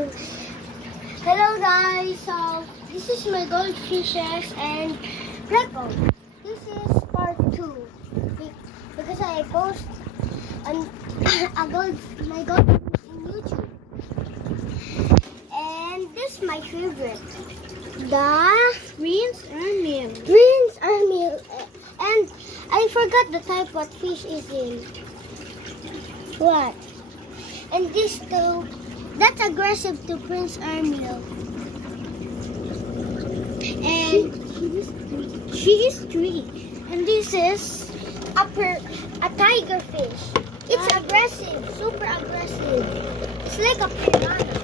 Hello guys, so this is my goldfishes and Greco. This is part 2 because I post my goldfish in YouTube. And this is my favorite. The Prince Ermine. Prince Ermine. And I forgot the type what fish is in. What? And this too. That's aggressive to Prince Ermine. And she is three. And this is a tiger fish. It's aggressive, super aggressive. It's like a piranha.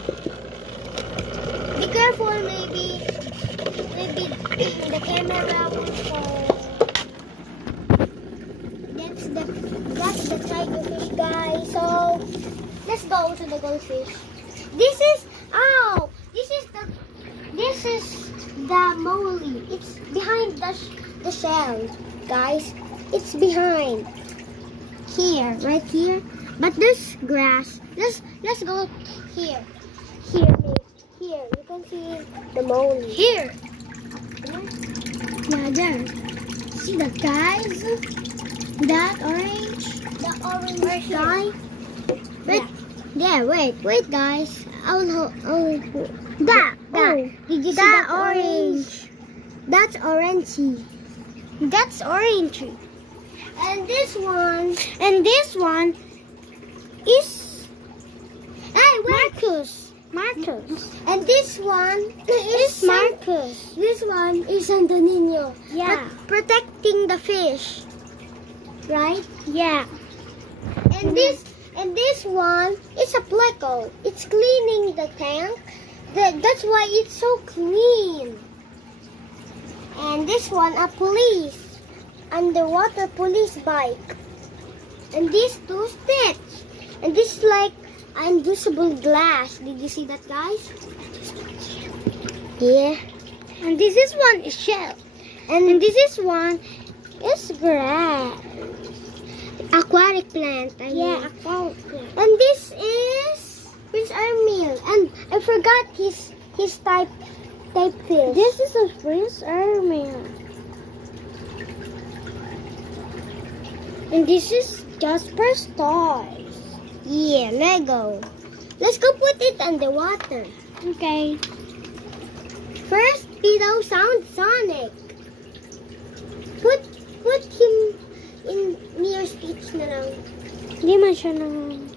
Be careful, maybe the camera will fall. That's the tiger fish, guys. So let's go to the goldfish. This is the molly. It's behind the shell, guys. It's behind here, right here. But there's grass. Let's go here. Here. You can see the molly. Here. Yeah, there. See that, guys? That orange. The orange guy. Wait, guys. Did you see that orange? That's orangey. That's orangey. And this one is Marcus. And this one is Marcus. This one is Santo Niño. Yeah. Protecting the fish. Right? Yeah. And this one is a pleco. It's cleaning the tank. That's why it's so clean. And this one, a police. Underwater police bike. And these two Stitch. And this is like invisible glass. Did you see that, guys? Yeah. And this is one is shell. And this is one is grass. Aquatic plant. Yeah, aquatic plant. And this is Prince Ermine. And I forgot his type fish. This is a Prince Ermine. And this is Jasper's toys. Yeah, Lego. Let's go put it on the water. Okay. First, Pedo sound Sonic. Put him in near Stitch na lang. Hindi man siya nang...